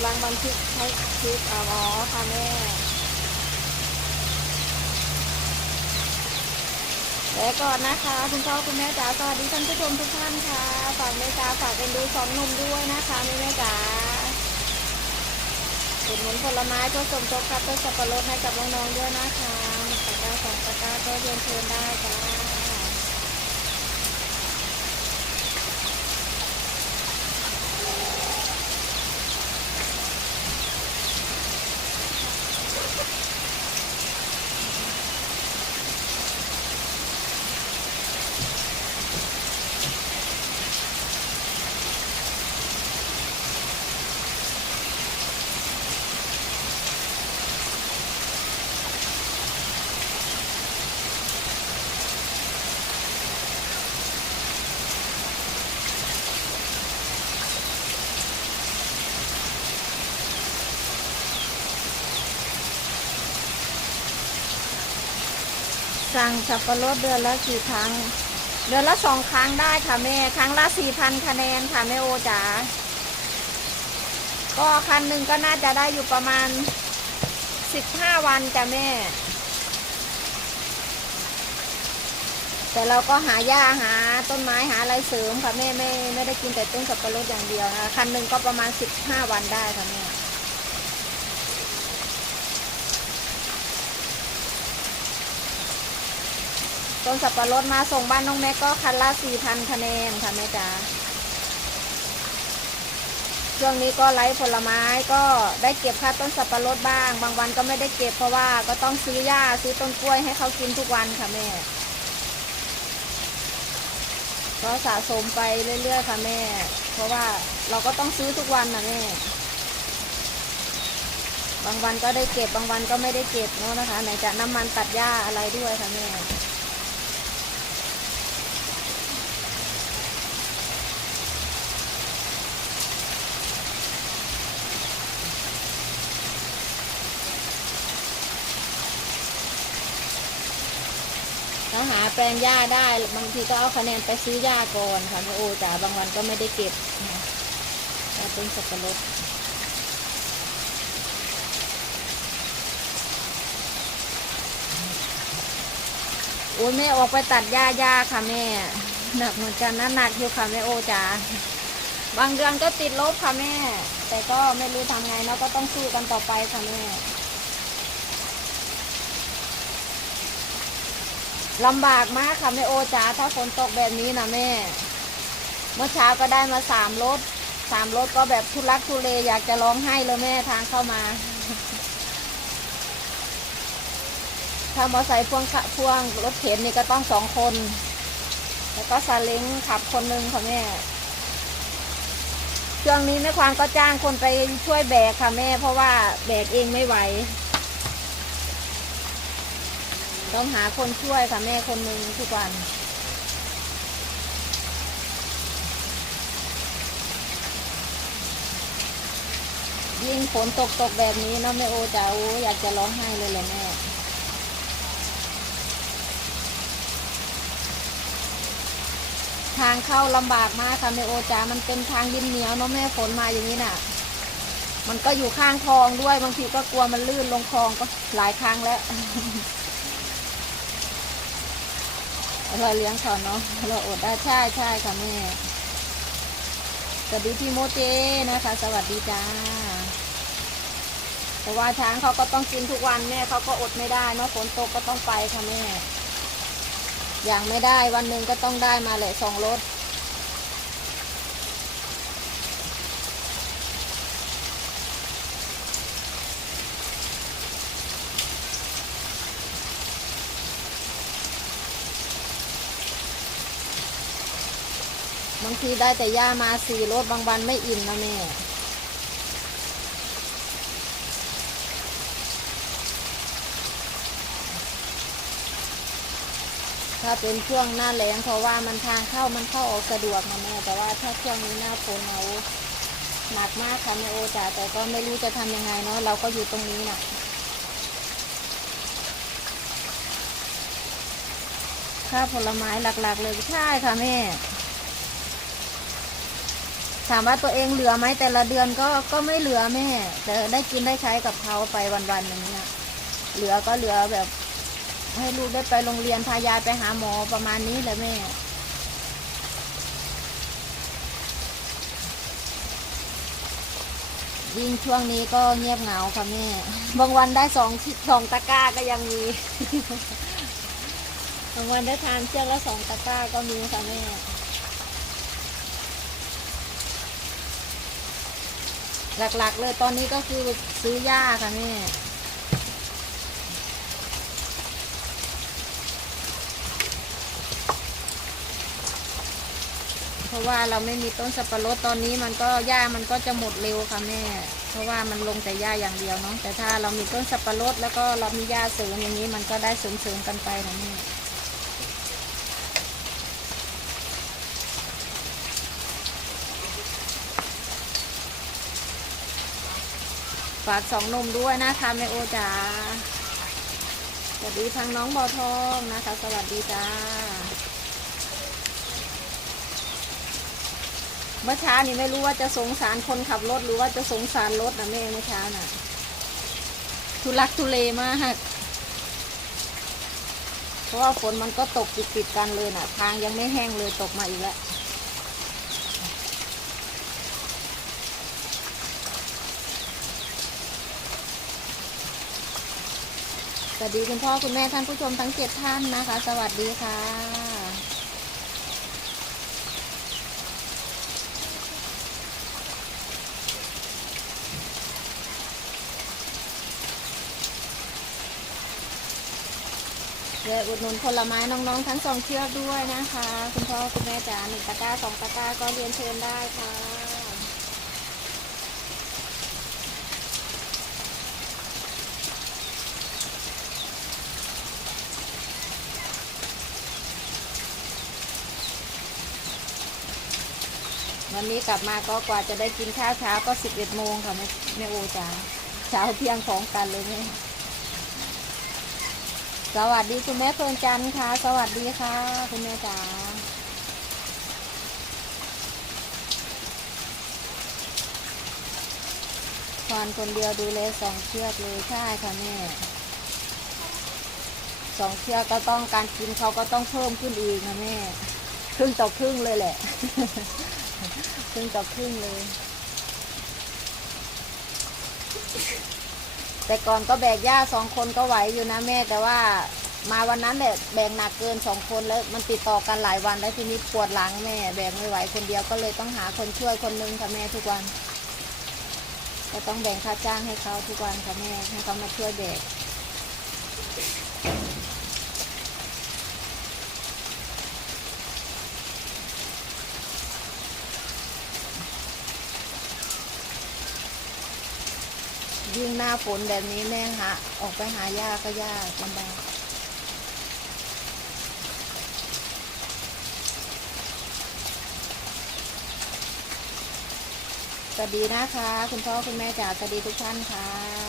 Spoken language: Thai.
ำลังบันทึกให้คลิปอ๋อค่ะแม่ และก่อนนะคะ คุณพ่อคุณแม่จ๋าสวัสดีท่านผู้ชมทุกท่านค่ะ ฝากแม่จ๋าฝากเป็นดูสองนมด้วยนะคะแม่แม่จ๋าอุดหนุนผลไม้เพื่อสมทบกับต้นสับปะรดให้กับน้องๆด้วยนะคะหนึ่งตะกร้าสองตะกร้าก็เรียนเชิญได้จ้า สั่งสับปะรดเดือนละกี่ครั้ง เดือนละสองครั้งได้ค่ะแม่ ครั้งละสี่พันคะแนนค่ะแม่โอจ๋า ก็คันหนึ่งก็น่าจะได้อยู่ประมาณสิบห้าวันจ้ะแม่ แต่เราก็หาหญ้าหาต้นไม้หาอะไรเสริมค่ะแม่ไม่ไม่ได้กินแต่ต้นสับปะรดอย่างเดียวนะคันหนึ่งก็ประมาณสิบห้าวันได้ค่ะแม่ ต้นสับปะรดมาส่งบ้านน้องแม็กก็คันละสี่พันคะแนนค่ะแม่จ๋าช่วงนี้ก็ไลฟ์ผลไม้ก็ได้เก็บค่าต้นสับปะรดบ้าง บางวันก็ไม่ได้เก็บเพราะว่าก็ต้องซื้อหญ้าซื้อต้นกล้วยให้เขากินทุกวันค่ะแม่ ก็สะสมไปเรื่อยๆค่ะแม่ เพราะว่าเราก็ต้องซื้อทุกวันนะแม่ บางวันก็ได้เก็บบางวันก็ไม่ได้เก็บเนาะนะคะไหนจะน้ำมันตัดหญ้าอะไรด้วยค่ะแม่ ถ้าหาแปลงหญ้าได้บางทีก็เอาคะแนนไปซื้อหญ้าก่อนค่ะแม่โอจ๋าบางวันก็ไม่ได้เก็บนะคะเป็นสับปะรดโอ้ยแม่ออกไปตัดหญ้าหญ้าค่ะแม่ หนักเหมือนกันนะหนักอยู่ค่ะแม่โอจ๋าบางเดือนก็ติดลบค่ะแม่ แต่ก็ไม่รู้ทำไงเนาะก็ต้องสู้กันต่อไปค่ะแม่ ลำบากมากค่ะแม่โอจ๋าถ้าฝนตกแบบนี้นะแม่ เมื่อเช้าก็ได้มาสามรถสามรถก็แบบทุลักทุเลอยากจะร้องไห้เลยแม่ทางเข้ามา ถ้ามอไซค์พ่วงพ่วงรถเข็นนี่ก็ต้องสองคน แล้วก็ซาเล้งขับคนหนึ่งค่ะแม่ช่วงนี้แม่ควานก็จ้างคนไปช่วยแบกค่ะแม่ เพราะว่าแบกเองไม่ไหว ต้องหาคนช่วยค่ะแม่คนหนึ่งทุกวัน ยิ่งฝนตกตกแบบนี้เนาะแม่โอจะโอ้อยากจะร้องไห้เลยแหละแม่ทางเข้าลำบากมากค่ะแม่โอจ๋ามันเป็นทางดินเหนียวเนาะแม่ฝนมาอย่างนี้น่ะ มันก็อยู่ข้างคลองด้วยบางทีก็กลัวมันลื่นลงคลองก็หลายครั้งแล้ว เราเลี้ยงเขาเนาะเราอดได้ใช่ใช่ค่ะแม่สวัสดีพี่โมเจนะคะ สวัสดีจ้าแต่ว่าช้างเขาก็ต้องกินทุกวันแม่เขาก็อดไม่ได้เนาะฝนตกก็ต้องไปค่ะแม่อย่างไม่ได้วันหนึ่งก็ต้องได้มาแหละสองรถ บางทีได้แต่ย่ามาสี่รถบางวันไม่อิ่มนะแม่ถ้าเป็นช่วงหน้าแล้งเพราะว่ามันทางเข้ามันเข้าออกสะดวกนะแม่ แต่ว่าถ้าช่วงนี้หน้าฝนเอาหนักมากค่ะแม่โอจ๋าแต่ก็ไม่รู้จะทำยังไงเนาะเราก็อยู่ตรงนี้น่ะค่าผลไม้หลักๆเลยใช่ค่ะแม่ ถามว่าตัวเองเหลือไหมแต่ละเดือนก็ก็ไม่เหลือแม่แต่ได้กินได้ใช้กับเขาไปวันๆหนึ่งเนี่ยเหลือก็เหลือแบบ ให้ลูกได้ไปโรงเรียนพายายไปหาหมอประมาณนี้แหละแม่ยิ่งช่วงนี้ก็เงียบเหงาค่ะแม่ บางวันได้สองสองตะกร้าก็ยังมี บางวันได้ทานเชือกละสองตะกร้าก็มีค่ะแม่ หลักๆ เลยตอนนี้ก็คือซื้อหญ้าค่ะแม่เพราะว่าเราไม่มีต้นสับปะรดตอนนี้มันก็หญ้ามันก็จะหมดเร็วค่ะแม่ เพราะว่ามันลงแต่หญ้าอย่างเดียวเนาะแต่ถ้าเรามีต้นสับปะรดแล้วก็เรามีหญ้าเสริมอย่างนี้มันก็ได้เสริมๆกันไปนะแม่ ฝากสองนมด้วยนะคะแม่โอจ๋าสวัสดีทางน้องบอทองนะคะ สวัสดีจ้า เมื่อเช้านี่ไม่รู้ว่าจะสงสารคนขับรถหรือว่าจะสงสารรถนะแม่เมื่อเช้าน่ะ ทุลักทุเลมากเพราะว่าฝนมันก็ตกติดติดกันเลยน่ะ ทางยังไม่แห้งเลยตกมาอีกแล้ว วัสดีคุณพ่อคุณแม่ท่านผู้ชมทั้งเจ็ดท่านนะคะ สวัสดีค่ะแวอุดหนุนผลไม้น้องๆ ทั้งสองเชือกด้วยนะคะ คุณพ่อคุณแม่จ๋าหนึ่งตะกร้าสองตะกร้าก็เรียนเชิญได้ค่ะ วันนี้กลับมาก็กว่าจะได้กินข้าวเช้าก็สิบเอ็ดโมงค่ะแม่แม่โอจ๋าเช้าเที่ยงของกันเลยแม่สวัสดีคุณแม่เพลินจันทร์ค่ะ สวัสดีค่ะ คุณแม่จ๋าควานคนเดียวดูแลสองเชือกเลยใช่ค่ะแม่สองเชือกก็ต้องการกินเขาก็ต้องเพิ่มขึ้นอีกนะแม่ครึ่งต่อครึ่งเลยแหละ ครึ่งต่อครึ่งเลย แต่ก่อนก็แบกย่าสองคนก็ไหวอยู่นะแม่ แต่ว่ามาวันนั้นแหละแบกหนักเกินสองคนแล้วมันติดต่อกันหลายวันแล้วทีนี้ปวดหลังแม่ แบกไม่ไหวคนเดียวก็เลยต้องหาคนช่วยคนนึงค่ะแม่ทุกวันก็ต้องแบ่งค่าจ้างให้เขาทุกวันค่ะแม่ให้เขามาช่วยแบก ยิ่งหน้าฝนแบบนี้แม่หาออกไปหาหญ้าก็ยากลำบากสวัสดีนะคะ คุณพ่อคุณแม่จ๋าสวัสดีทุกท่านค่ะ